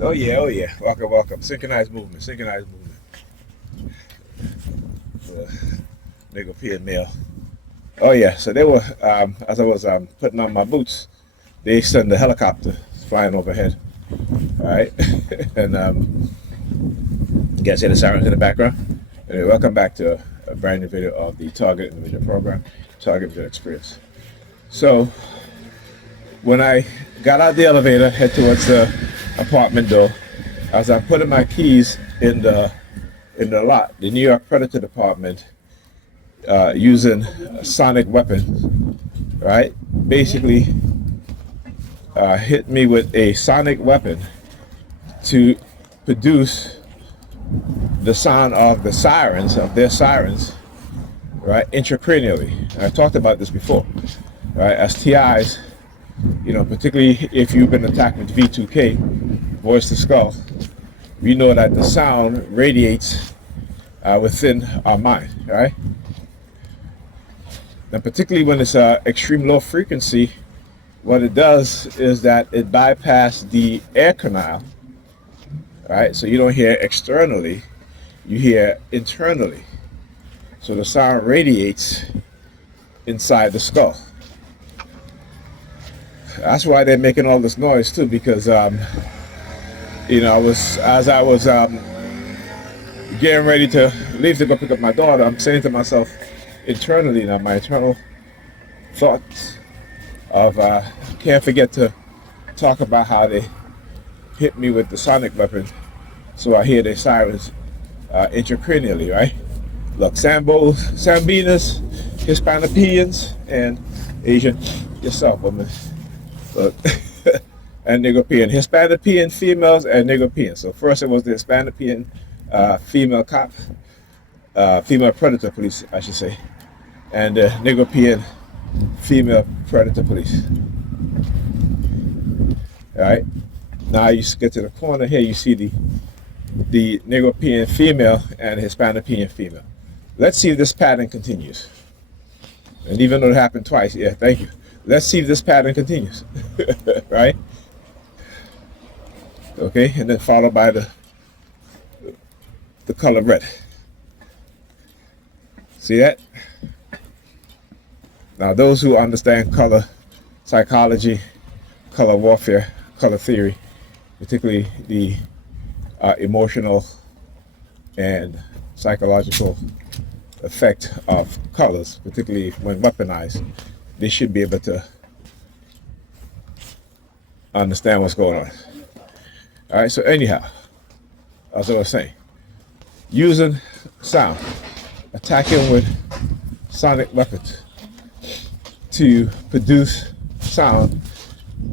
Oh yeah, oh yeah. Welcome, welcome. Synchronized movement, synchronized movement. Nigga P and Mail. Oh yeah. So they were as I was putting on my boots, they sent the helicopter flying overhead. All right, and you guys hear the sirens in the background. Anyway, welcome back to a brand new video of the Target Individual Program, Target Individual Experience. So when I got out the elevator, head towards the apartment door, as I'm putting my keys in the lot, the New York Predator Department, using sonic weapons, right? Basically, hit me with a sonic weapon to produce the sound of the sirens, of their sirens, right, intracranially. And I talked about this before, right? As TIs, particularly if you've been attacked with V2K, voice to skull, we know that the sound radiates within our mind, right? And particularly when it's extreme low frequency, what it does is that it bypasses the air canal, right? So you don't hear externally, you hear internally. So the sound radiates inside the skull. That's why they're making all this noise too, because I was getting ready to leave to go pick up my daughter, I'm saying to myself internally now, my internal thoughts of can't forget to talk about how they hit me with the sonic weapon, so I hear their sirens intracranially, right? Look, Sambinas, Hispanopeans, and Asian yourself, woman. Look, and Negropean, Hispanopean females and Negropean. So first it was the Hispanopean female cop, female predator police, I should say, and the Negropean female predator police. All right. Now you get to the corner here, you see the Negropean female and Hispanopean female. Let's see if this pattern continues. And even though it happened twice, yeah, thank you. Let's see if this pattern continues, right? Okay, and then followed by the color red. See that? Now, those who understand color psychology, color warfare, color theory, particularly the emotional and psychological effect of colors, particularly when weaponized, they should be able to understand what's going on. All right, so anyhow, as I was saying, using sound, attacking with sonic weapons to produce sound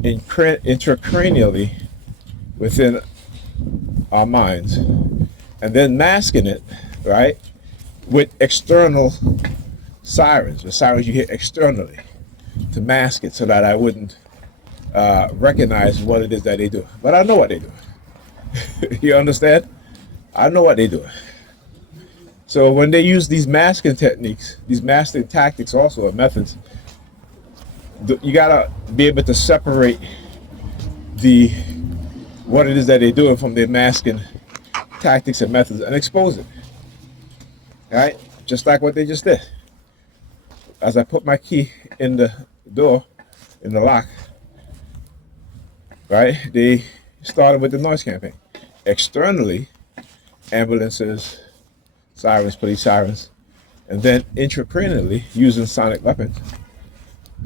intracranially within our minds, and then masking it, right, with external sirens, the sirens you hear externally, to mask it so that I wouldn't recognize what it is that they do. But I know what they do. You understand? I know what they do. So when they use these masking techniques, these masking tactics also, or methods, you gotta be able to separate what it is that they're doing from their masking tactics and methods and expose it. All right? Just like what they just did. As I put my key in the door, in the lock, right, they started with the noise campaign. Externally, ambulances, sirens, police sirens, and then intracranially, using sonic weapons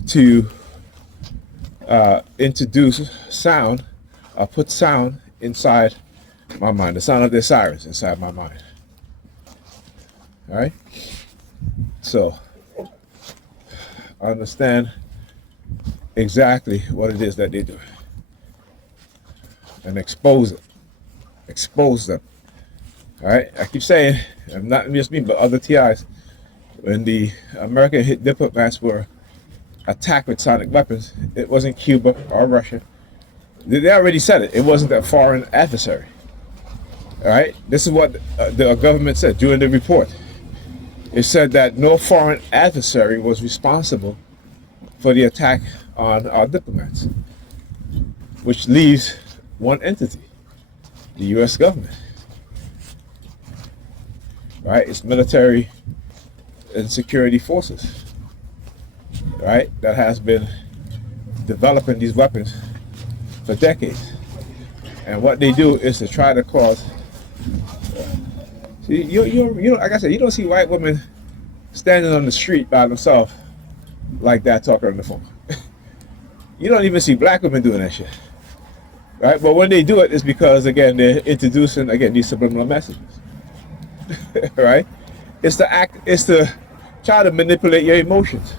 to introduce sound, put sound inside my mind, the sound of their sirens inside my mind. All right? So, understand exactly what it is that they do and expose it. Expose them. All right? I keep saying, not just me, but other TIs, when the American hit diplomats were attacked with sonic weapons, it wasn't Cuba or Russia. They already said it. It wasn't a foreign adversary. All right? This is what the government said during the report. It said that no foreign adversary was responsible for the attack on our diplomats, which leaves one entity, the U.S. government, right? It's military and security forces, right? That has been developing these weapons for decades. And what they do is to try to cause. See, you like I said, you don't see white women standing on the street by themselves like that talking on the phone. You don't even see black women doing that shit, right? But when they do it, it's because again they're introducing again these subliminal messages, right? It's to try to manipulate your emotions.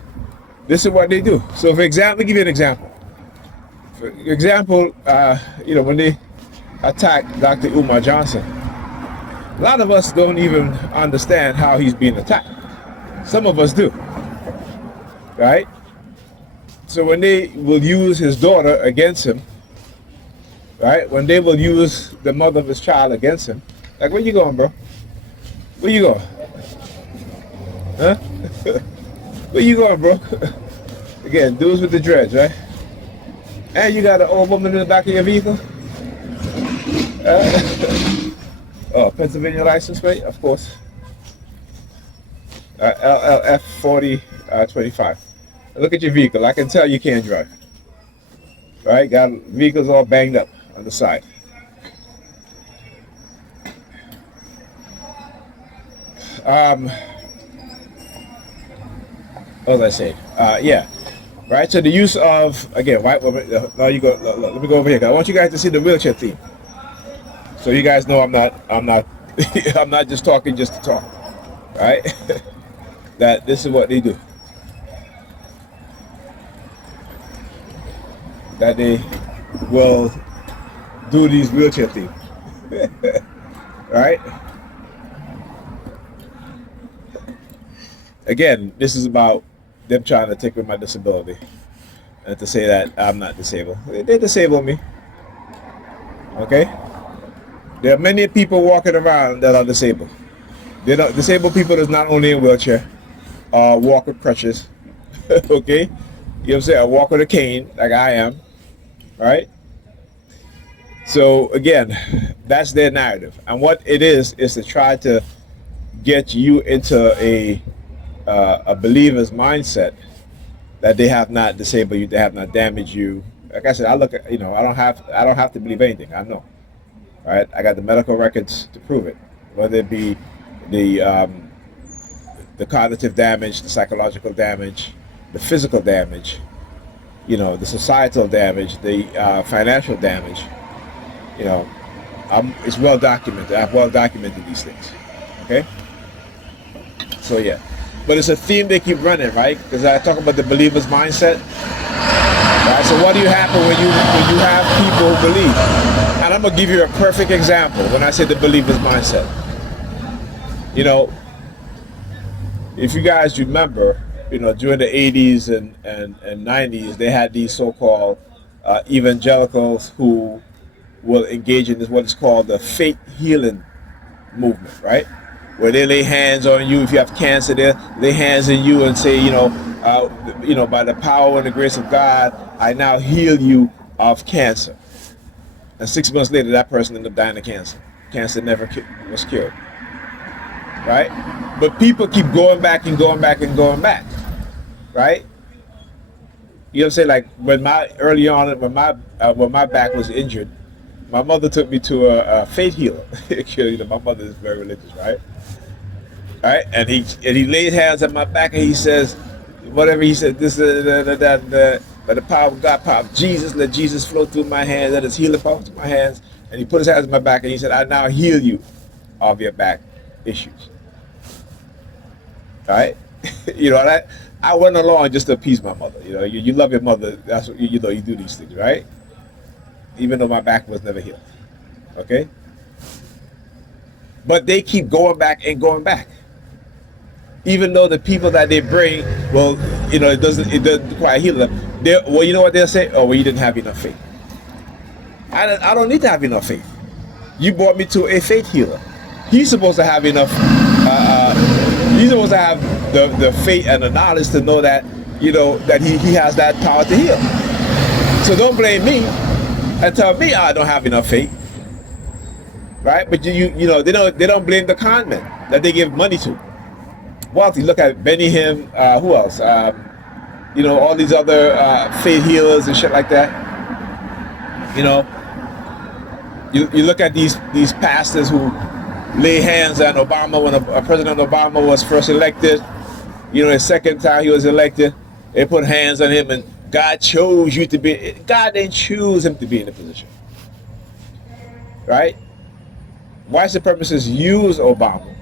This is what they do. So, for example, let me give you an example. For example, when they attacked Dr. Umar Johnson, a lot of us don't even understand how he's being attacked. Some of us do, right? So when they will use his daughter against him, right? When they will use the mother of his child against him, like, where you going, bro? Where you going? Huh? Where you going, bro? Again, dudes with the dreads, right? And you got an old woman in the back of your vehicle? Oh, Pennsylvania license plate, of course. LLF 4025. Look at your vehicle. I can tell you can't drive. Right? Got vehicles all banged up on the side. What was I saying? Yeah. Right. So the use of again white women. Now you go. Let me go over here. I want you guys to see the wheelchair theme. So you guys know I'm not I'm not just talking just to talk. Right? That this is what they do. That they will do these wheelchair themes. Right? Again, this is about them trying to take away my disability and to say that I'm not disabled. They disable me. Okay? There are many people walking around that are disabled. They're not disabled people that's not only in a wheelchair, walk with crutches. Okay? You know what I'm saying? I walk with a cane like I am. Right? So again, that's their narrative. And what it is to try to get you into a believer's mindset that they have not disabled you, they have not damaged you. Like I said, I look at, I don't have to believe anything. I know, right? I got the medical records to prove it. Whether it be the cognitive damage, the psychological damage, the physical damage, the societal damage, the financial damage. It's well documented. I've well documented these things. Okay. So yeah. But it's a theme they keep running, right? Because I talk about the believer's mindset. Right? So what do you happen when you have people who believe? And I'm gonna give you a perfect example when I say the believer's mindset. If you guys remember, during the 80s and 90s, they had these so-called evangelicals who will engage in this what is called the faith healing movement, right? Where they lay hands on you. If you have cancer, they lay hands on you and say, by the power and the grace of God, I now heal you of cancer. And 6 months later, that person ended up dying of cancer. Cancer never was cured, right? But people keep going back and going back and going back, right? You know what I'm saying? Like when my back was injured, my mother took me to a faith healer. My mother is very religious, right? All right, and he laid hands on my back and he says, whatever he said, this that by the power of God, power of Jesus, let Jesus flow through my hands, let his healing power through my hands. And he put his hands on my back and he said, I now heal you of your back issues. All right, I went along just to appease my mother. You love your mother. That's what you do these things, right? Even though my back was never healed. Okay, but they keep going back and going back. Even though the people that they bring, it doesn't quite heal them. You know what they'll say? Oh, well, you didn't have enough faith. I don't need to have enough faith. You brought me to a faith healer. He's supposed to have enough. He's supposed to have the faith and the knowledge to know that that he has that power to heal. So don't blame me and tell me I don't have enough faith. right? But you know they don't blame the con men that they give money to. Wealthy. Look at Benny Hinn. Who else? You know, all these other faith healers and shit like that. You know, you look at these pastors who lay hands on Obama when President Obama was first elected. You know, the second time he was elected, they put hands on him, and God chose you to be. God didn't choose him to be in the position, right? White supremacists use Obama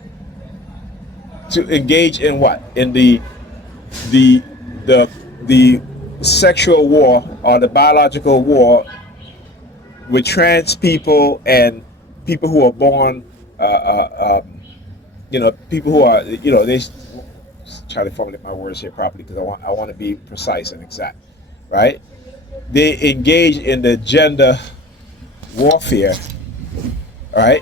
to engage in what? In the the sexual war or the biological war with trans people and people who are born, you know, people who are, you know, they try to formulate my words here properly because I want to be precise and exact, right? They engage in the gender warfare, right?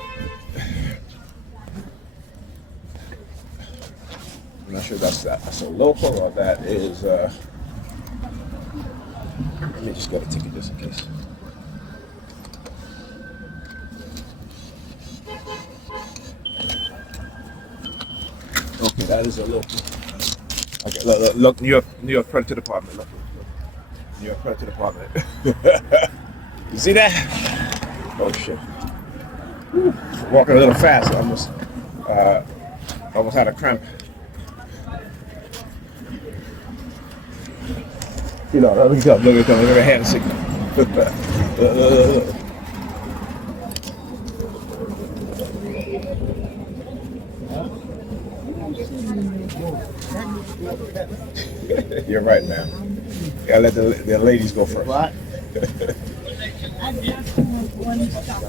I'm not sure that's a local or that is. Let me just get a ticket just in case. Okay, that is a local. Okay, look, New York Predator Department. Look, New York Predator Department. You see that? Oh shit! Walking a little fast, almost had a cramp. You know, look at the hand signal. You're right, man. Gotta let the ladies go first. What? I just want one stop.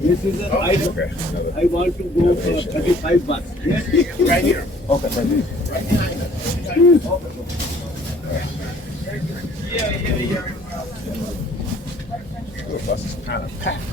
This is a, Okay. I want to go for 35 bucks. Right here. Okay, right here. The bus is kind of packed.